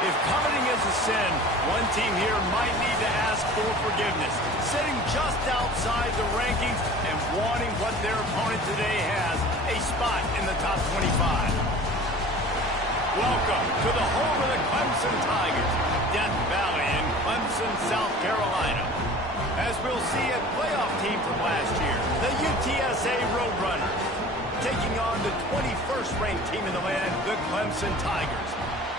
If coveting is a sin, one team here might need to ask for forgiveness, sitting just outside the rankings and wanting what their opponent today has, a spot in the top 25. Welcome to the home of the Clemson Tigers, Death Valley in Clemson, South Carolina. As we'll see, a playoff team from last year, the UTSA Roadrunners, taking on the 21st ranked team in the land, the Clemson Tigers.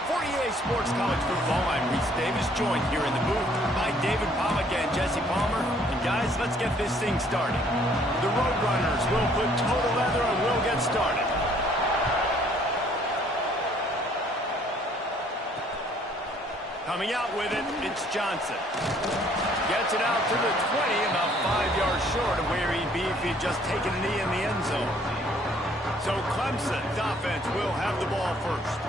For EA Sports College Football, I'm Reese Davis, joined here in the booth by David Pollack and Jesse Palmer. And guys, let's get this thing started. The Roadrunners will put total leather and we'll get started. Coming out with it, it's Johnson. Gets it out to the 20, about 5 yards short of where he'd be if he'd just taken a knee in the end zone. So Clemson's offense will have the ball first.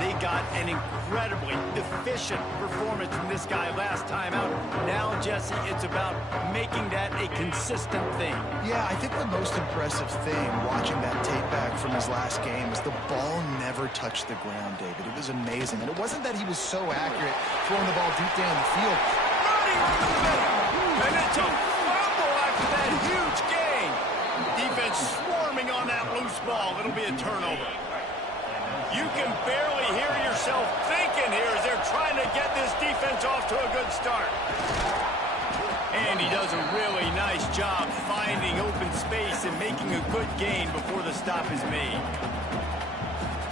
They got an incredibly efficient performance from this guy last time out. Now, Jesse, it's about making that a consistent thing. Yeah, I think the most impressive thing watching that tape back from his last game is the ball never touched the ground, David. It was amazing. And it wasn't that he was so accurate throwing the ball deep down the field. Running over the middle. And it's a fumble after that huge gain. Defense swarming on that loose ball. It'll be a turnover. You can barely hear yourself thinking here as they're trying to get this defense off to a good start. And he does a really nice job finding open space and making a good gain before the stop is made.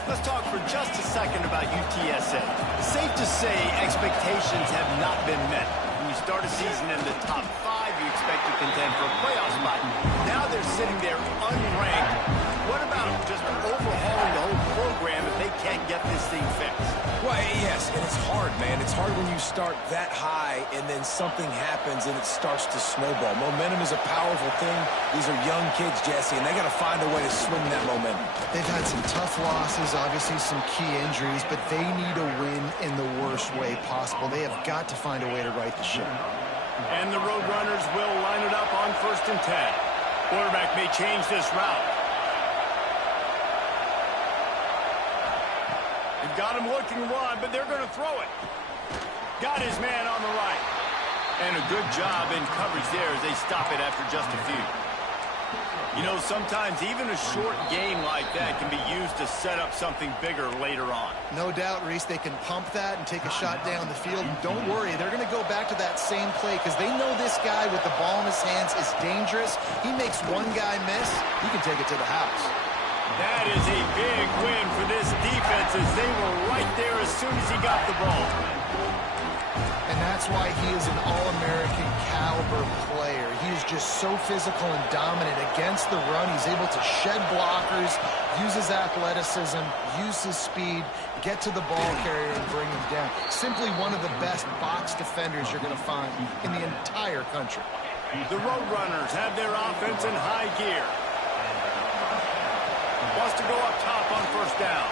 Let's talk for just a second about UTSA. Safe to say expectations have not been met. When you start a season in the top 5, you expect to contend for a playoff spot. Now they're sitting there unranked. What about just overhauling the whole program if they can't get this thing fixed? Well, yes, and it's hard hard, man. It's hard when you start that high and then something happens and it starts to snowball. Momentum is a powerful thing. These are young kids, Jesse, and they got to find a way to swing that momentum. They've had some tough losses, obviously some key injuries, but they need a win in the worst way possible. They have got to find a way to right the ship. And the Roadrunners will line it up on 1st and 10. Quarterback may change this route. They've got him looking to run, but they're going to throw it. Got his man on the right. And a good job in coverage there as they stop it after just a few. You know, sometimes even a short game like that can be used to set up something bigger later on. No doubt, Reese, they can pump that and take a shot down the field. Don't worry, they're going to go back to that same play because they know this guy with the ball in his hands is dangerous. He makes one guy miss, he can take it to the house. That is a big win for this defense as they were right there as soon as he got the ball. And that's why he is an All-American caliber player. He is just so physical and dominant against the run. He's able to shed blockers, use his athleticism, use his speed, get to the ball carrier and bring him down. Simply one of the best box defenders you're going to find in the entire country. The Roadrunners have their offense in high gear. Wants to go up top on 1st down.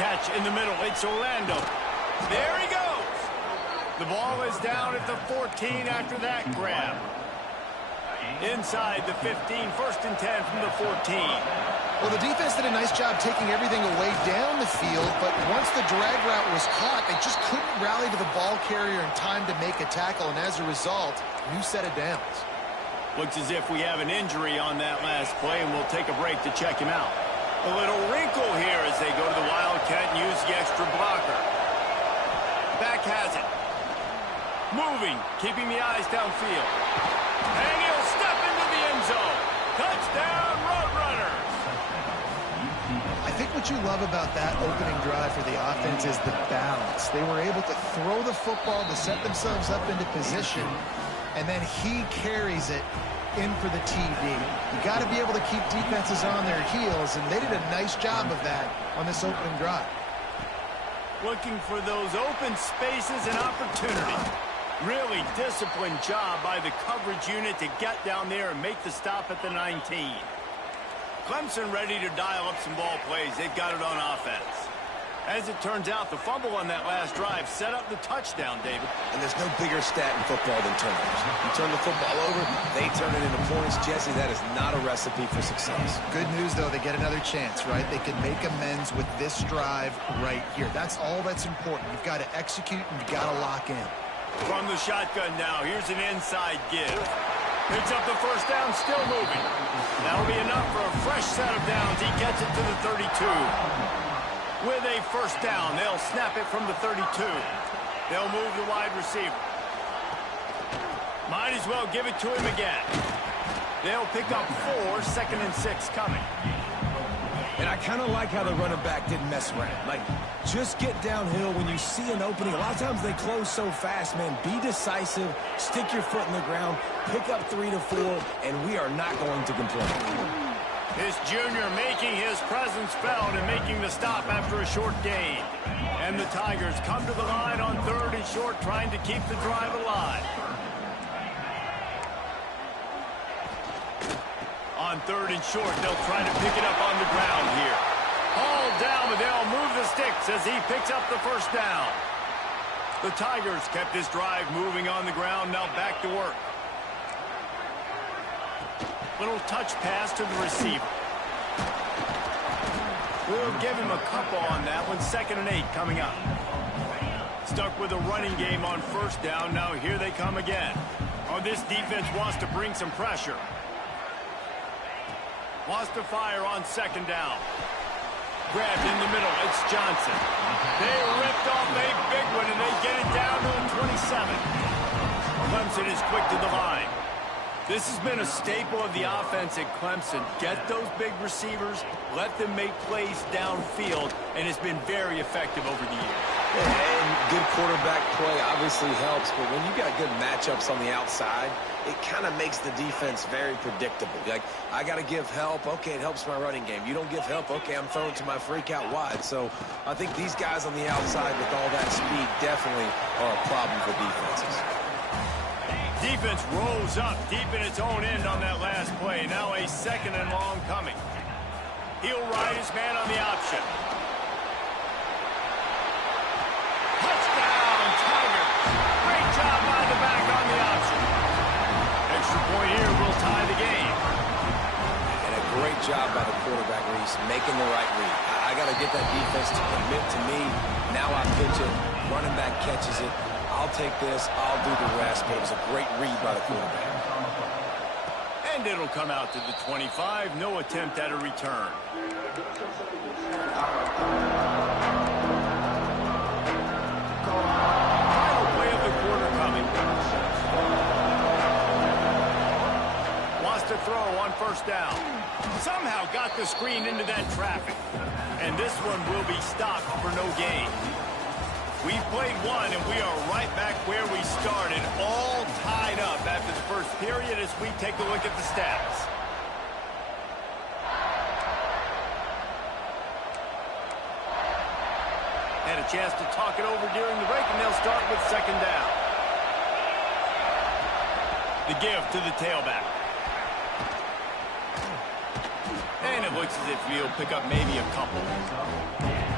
Catch in the middle. It's Orlando. There he goes. The ball is down at the 14 after that grab. Inside the 15, 1st and 10 from the 14. Well, the defense did a nice job taking everything away down the field, but once the drag route was caught, they just couldn't rally to the ball carrier in time to make a tackle, and as a result, new set of downs. Looks as if we have an injury on that last play, and we'll take a break to check him out. A little wrinkle here as they go to the Wildcat and use the extra blocker. Back has it. Moving, keeping the eyes downfield. And he'll step into the end zone. Touchdown, Roadrunners! I think what you love about that opening drive for the offense is the balance. They were able to throw the football to set themselves up into position, and then he carries it in for the TD. You got to be able to keep defenses on their heels, and they did a nice job of that on this opening drive. Looking for those open spaces and opportunity. Really disciplined job by the coverage unit to get down there and make the stop at the 19. Clemson ready to dial up some ball plays. They've got it on offense. As it turns out, the fumble on that last drive set up the touchdown, David. And there's no bigger stat in football than turnovers. You turn the football over, they turn it into points. Jesse, that is not a recipe for success. Good news, though, they get another chance, right? They can make amends with this drive right here. That's all that's important. You've got to execute and you've got to lock in. From the shotgun now, here's an inside give. Picks up the 1st down, still moving. That'll be enough for a fresh set of downs. He gets it to the 32. With a 1st down, they'll snap it from the 32. They'll move the wide receiver. Might as well give it to him again. They'll pick up 4, 2nd and 6 coming. And I kind of like how the running back didn't mess around. Like, just get downhill when you see an opening. A lot of times they close so fast, man. Be decisive, stick your foot in the ground, pick up 3 to 4, and we are not going to complain. This junior making his presence felt and making the stop after a short gain. And the Tigers come to the line on 3rd and short, trying to keep the drive alive. On 3rd and short, they'll try to pick it up on the ground here. Hauled down, but they'll move the sticks as he picks up the 1st down. The Tigers kept this drive moving on the ground, now back to work. Little touch pass to the receiver. We'll give him a couple on that one. 2nd and 8 coming up. Stuck with a running game on 1st down. Now here they come again. Oh, this defense wants to bring some pressure. Wants to fire on 2nd down. Grabbed in the middle. It's Johnson. They ripped off a big one, and they get it down to the 27. Clemson is quick to the line. This has been a staple of the offense at Clemson. Get those big receivers, let them make plays downfield, and it's been very effective over the years. And good quarterback play obviously helps, but when you got good matchups on the outside, it kind of makes the defense very predictable. Like, I got to give help. Okay, it helps my running game. You don't give help. Okay, I'm throwing to my freak out wide. So I think these guys on the outside with all that speed definitely are a problem for defenses. Defense rolls up deep in its own end on that last play. Now a 2nd and long coming. He'll ride his man on the option. Touchdown, Tigers. Great job by the back on the option. Extra point here will tie the game. And a great job by the quarterback, Reese, making the right read. I got to get that defense to commit to me. Now I pitch it. Running back catches it. I'll take this. I'll do the rest. But it was a great read by the quarterback. And it'll come out to the 25. No attempt at a return. Final play of the quarter coming. Wants to throw on 1st down. Somehow got the screen into that traffic. And this one will be stopped for no gain. We've played one, and we are right back where we started, all tied up after the first period as we take a look at the stats. Had a chance to talk it over during the break, and they'll start with 2nd down. The give to the tailback. And it looks as if he'll pick up maybe a couple.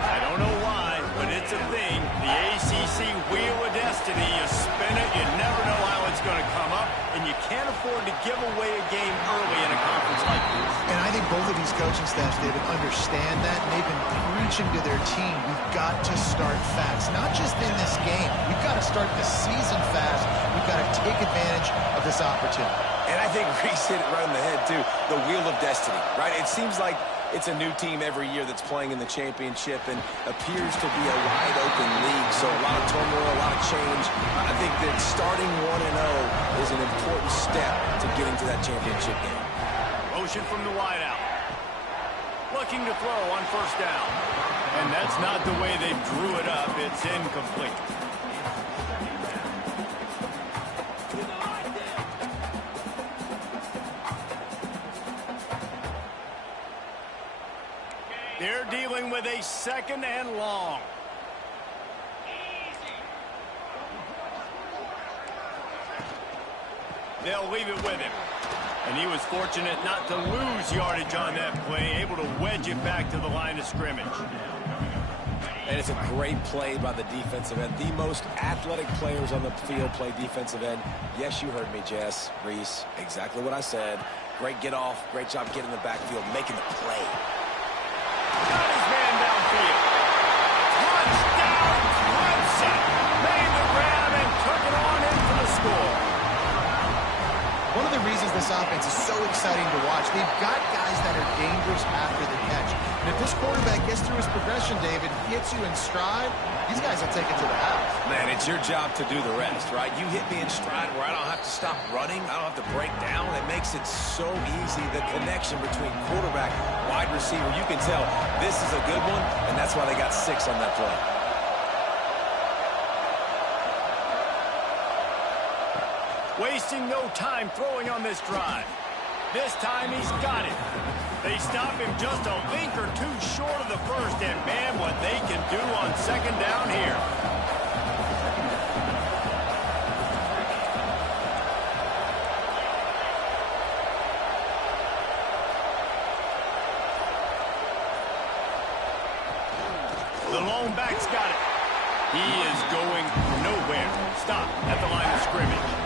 I don't know why, but it's a thing. The ACC Wheel of Destiny. You spin it, you never know how it's going to come up, and you can't afford to give away a game early in a conference like this. And I think both of these coaching staffs, David, understand that, and they've been preaching to their team, we've got to start fast. Not just in this game. We've got to start the season fast. We've got to take advantage of this opportunity. And I think Reese hit it right in the head, too. The Wheel of Destiny, right? It seems like it's a new team every year that's playing in the championship and appears to be a wide-open league. So a lot of turmoil, a lot of change. I think that starting 1-0 is an important step to getting to that championship game. Motion from the wideout. Looking to throw on 1st down. And that's not the way they drew it up. It's incomplete. They're dealing with a 2nd and long. They'll leave it with him. And he was fortunate not to lose yardage on that play, able to wedge it back to the line of scrimmage. And it's a great play by the defensive end. The most athletic players on the field play defensive end. Yes, you heard me, Jess, Reese. Exactly what I said. Great get off. Great job getting in the backfield, making the play. Got his man downfield. Touchdown, Clemson. Made the grab and took it on in for the score. One of the reasons this offense is so exciting to watch, they've got guys that are dangerous after the catch. And if this quarterback gets through his progression, David, hits you in stride, these guys will take it to the house. Man, it's your job to do the rest, right? You hit me in stride where I don't have to stop running. I don't have to break down. It makes it so easy. The connection between quarterback, wide receiver, you can tell this is a good one, and that's why they got 6 on that play. Wasting no time throwing on this drive. This time he's got it. They stop him just a link or two short of the first, and man, what they can do on 2nd down here. The lone back's got it. He is going nowhere. Stop at the line of scrimmage.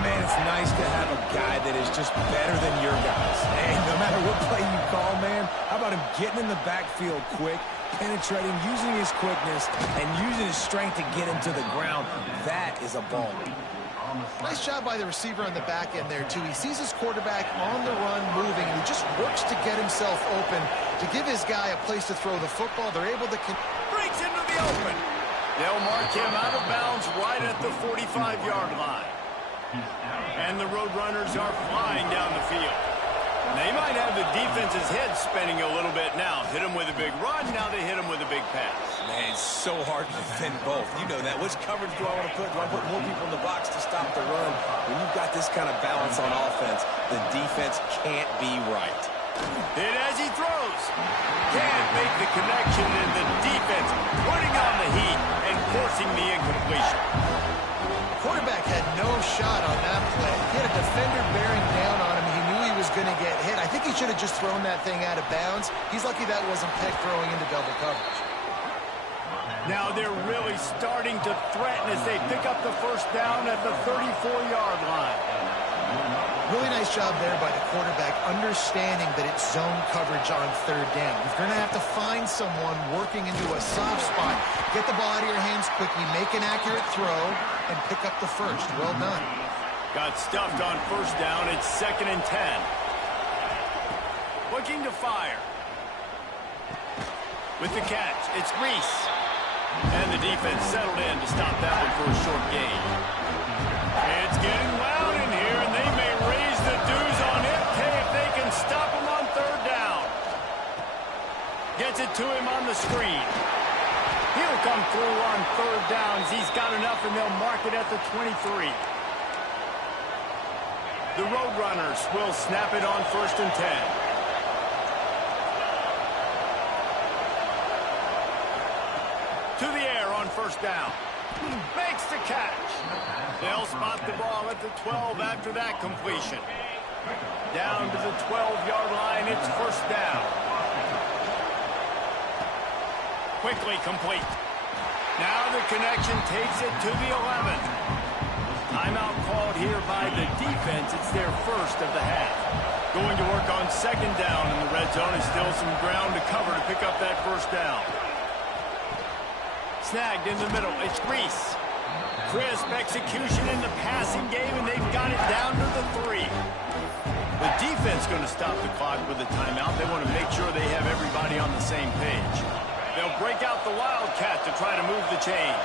Man, it's nice to have a guy that is just better than your guys. Hey, no matter what play you call, man, how about him getting in the backfield quick, penetrating, using his quickness, and using his strength to get him to the ground? That is a ball. Nice job by the receiver on the back end there, too. He sees his quarterback on the run moving, and he just works to get himself open to give his guy a place to throw the football. They're able to... Breaks into the open. They'll mark him out of bounds right at the 45-yard line. And the Roadrunners are flying down the field. They might have the defense's head spinning a little bit now. Hit them with a big run, now they hit them with a big pass. Man, it's so hard to defend both. You know that. Which coverage do I want to put? Do I put more people in the box to stop the run? When you've got this kind of balance on offense, the defense can't be right. Hit as he throws. Can't make the connection, and the defense putting on the heat and forcing the incompletion. Quarterback had no shot on that play. He had a defender bearing down on him. He knew he was going to get hit. I think he should have just thrown that thing out of bounds. He's lucky that wasn't picked throwing into double coverage. Now they're really starting to threaten as they pick up the first down at the 34-yard line. Really nice job there by the quarterback, understanding that it's zone coverage on third down. You're going to have to find someone working into a soft spot, get the ball out of your hands quickly, make an accurate throw, and pick up the first. Well done. Got stuffed on first down. It's 2nd and 10. Looking to fire. With the catch, it's Reese. And the defense settled in to stop that one for a short gain. It's getting loud in here, and they may raise the dues on MK if they can stop him on third down. Gets it to him on the screen. He'll come through on third downs. He's got enough, and they'll mark it at the 23. The Roadrunners will snap it on 1st and 10. To the air on first down. Makes the catch. They'll spot the ball at the 12 after that completion. Down to the 12-yard line, it's first down. Quickly complete. Now the connection takes it to the 11. Timeout called here by the defense. It's their first of the half. Going to work on second down in the red zone. Is still some ground to cover to pick up that first down. Snagged in the middle. It's Reese. Crisp execution in the passing game, and they've got it down to the 3. The defense going to stop the clock with a timeout. They want to make sure they have everybody on the same page. They'll break out the Wildcat to try to move the chains.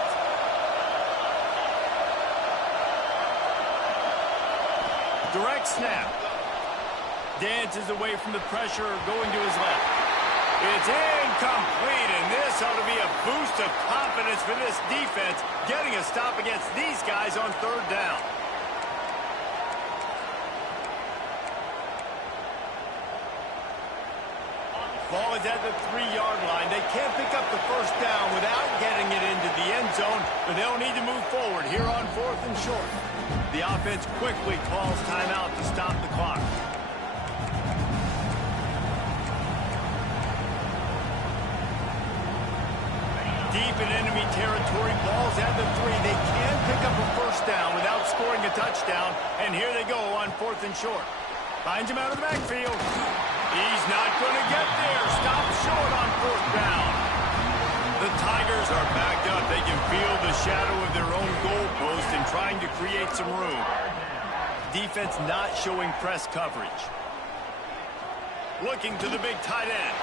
Direct snap. Dances away from the pressure, going to his left. It's incomplete, and this ought to be a boost of confidence for this defense, getting a stop against these guys on third down. Ball is at the 3-yard line. They can't pick up the first down without getting it into the end zone, but they'll need to move forward here on 4th and short. The offense quickly calls timeout to stop the clock. Deep in enemy territory, ball's at the 3. They can pick up a first down without scoring a touchdown, and here they go on 4th and short. Finds him out of the backfield. He's not going to get there. Stopped short on 4th down. The Tigers are backed up. They can feel the shadow of their own goalpost and trying to create some room. Defense not showing press coverage. Looking to the big tight end.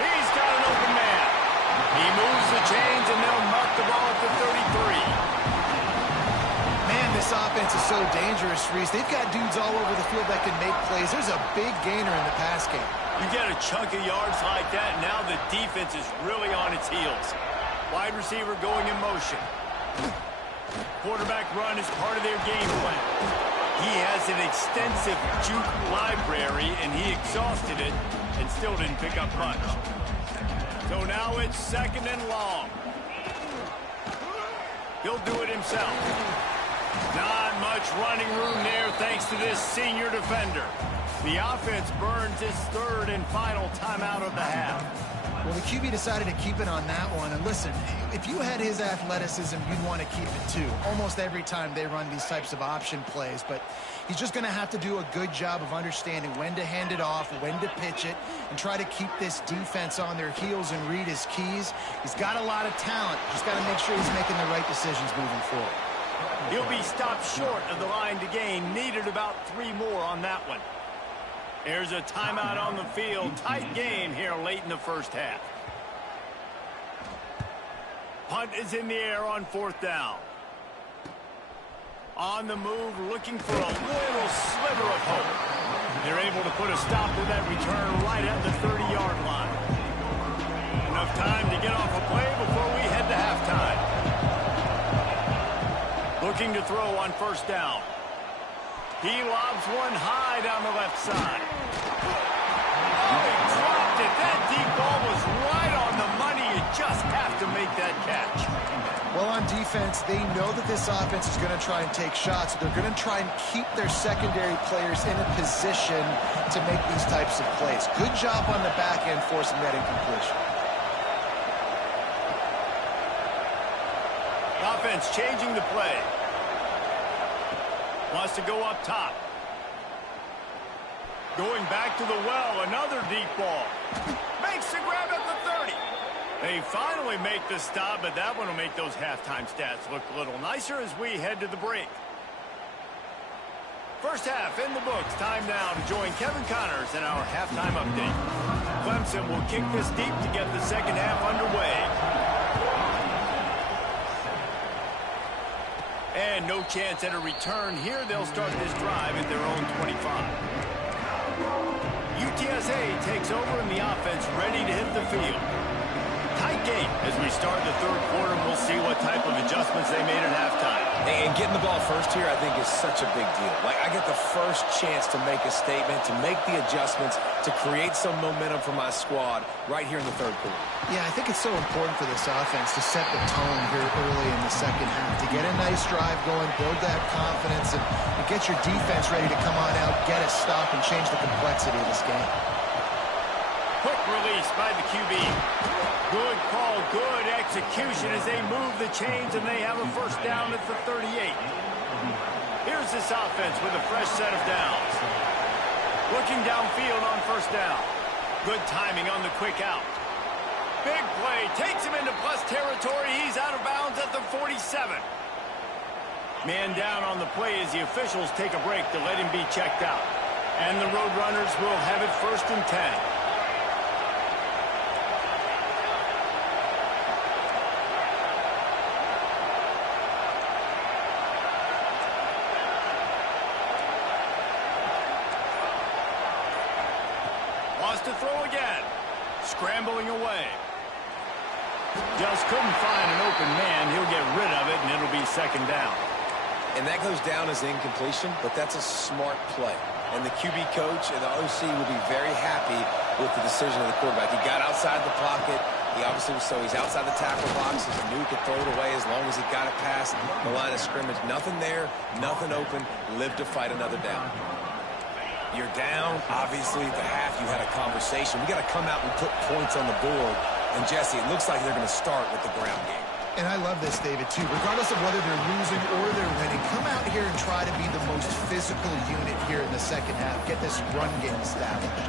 He's got an open man. He moves the chains, and they'll mark the ball at the 33. Man, this offense is so dangerous, Reese. They've got dudes all over the field that can make plays. There's a big gainer in the pass game. You get a chunk of yards like that, now the defense is really on its heels. Wide receiver going in motion. Quarterback run is part of their game plan. He has an extensive juke library, and he exhausted it and still didn't pick up much. So now it's 2nd and long. He'll do it himself. Not much running room there thanks to this senior defender. The offense burns its 3rd and final timeout of the half. Well, the QB decided to keep it on that one. And listen, if you had his athleticism, you'd want to keep it too. Almost every time they run these types of option plays. But he's just going to have to do a good job of understanding when to hand it off, when to pitch it, and try to keep this defense on their heels and read his keys. He's got a lot of talent. Just got to make sure he's making the right decisions moving forward. He'll be stopped short of the line to gain. Needed about 3 more on that one. There's a timeout on the field. Tight game here late in the first half. Punt is in the air on 4th down. On the move, looking for a little sliver of hope. They're able to put a stop to that return right at the 30-yard line. Enough time to get off a play before we head to halftime. Looking to throw on first down. He lobs one high down the left side. Oh, he dropped it. That deep ball was right on the money. You just have to make that catch. Well, on defense, they know that this offense is going to try and take shots. They're going to try and keep their secondary players in a position to make these types of plays. Good job on the back end forcing that incompletion. Offense changing the play. Wants to go up top. Going back to the well, another deep ball. Makes the grab at the 30. They finally make the stop, but that one will make those halftime stats look a little nicer as we head to the break. First half in the books. Time now to join Kevin Connors in our halftime update. Clemson will kick this deep to get the second half underway. And no chance at a return here. They'll start this drive at their own 25. UTSA takes over in the offense, ready to hit the field. Tight game as we start the third quarter, and we'll see what type of adjustments they made at halftime. And getting the ball first here, I think, is such a big deal. Like, I get the first chance to make a statement, to make the adjustments, to create some momentum for my squad right here in the third quarter. Yeah, I think it's so important for this offense to set the tone here early in the second half, to get a nice drive going, build that confidence, and get your defense ready to come on out, get a stop, and change the complexity of this game. Quick release by the QB. Good call, good execution as they move the chains, and they have a first down at the 38. Here's this offense with a fresh set of downs. Looking downfield on first down. Good timing on the quick out. Big play, takes him into plus territory. He's out of bounds at the 47. Man down on the play as the officials take a break to let him be checked out. And the Roadrunners will have it 1st and 10. To throw again. Scrambling away. Just couldn't find an open man. He'll get rid of it, and it'll be second down. And that goes down as incompletion, but that's a smart play. And the QB coach and the OC will be very happy with the decision of the quarterback. He got outside the pocket. He obviously was he's outside the tackle box. He knew he could throw it away as long as he got it past the line of scrimmage. Nothing there, nothing open. Live to fight another down. You're down. Obviously, at the half, you had a conversation. We got to come out and put points on the board. And, Jesse, it looks like they're going to start with the ground game. And I love this, David, too. Regardless of whether they're losing or they're winning, come out here and try to be the most physical unit here in the second half. Get this run game established.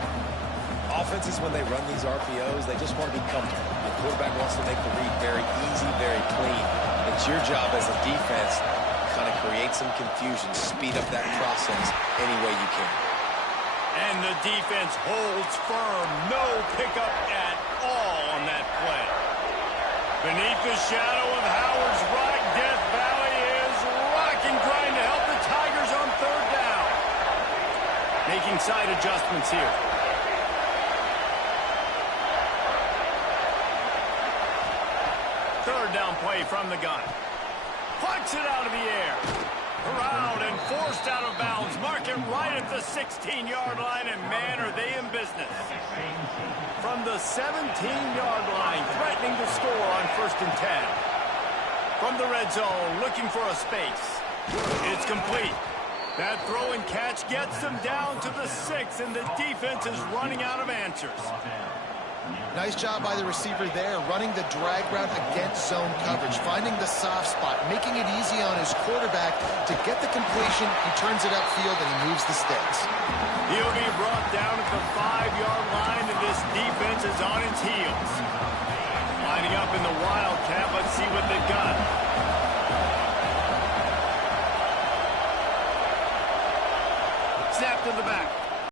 Offenses, when they run these RPOs, they just want to be comfortable. The quarterback wants to make the read very easy, very clean. It's your job as a defense to kind of create some confusion, speed up that process any way you can. And the defense holds firm. No pickup at all on that play. Beneath the shadow of Howard's Rock, Death Valley is rocking, trying to help the Tigers on third down. Making side adjustments here. Third down play from the gun. Plucks it out of the air. Around and forced out of bounds. Mark it right at the 16-yard line, and man, are they in business. From the 17-yard line, threatening to score on 1st and 10. From the red zone, looking for a space. It's complete. That throw and catch gets them down to the 6, and the defense is running out of answers. Nice job by the receiver there, running the drag route against zone coverage, finding the soft spot, making it easy on his quarterback to get the completion. He turns it upfield, and he moves the sticks. He'll be brought down at the 5-yard line, and this defense is on its heels. Lining up in the Wildcat. Let's see what they've got. Snap to the back.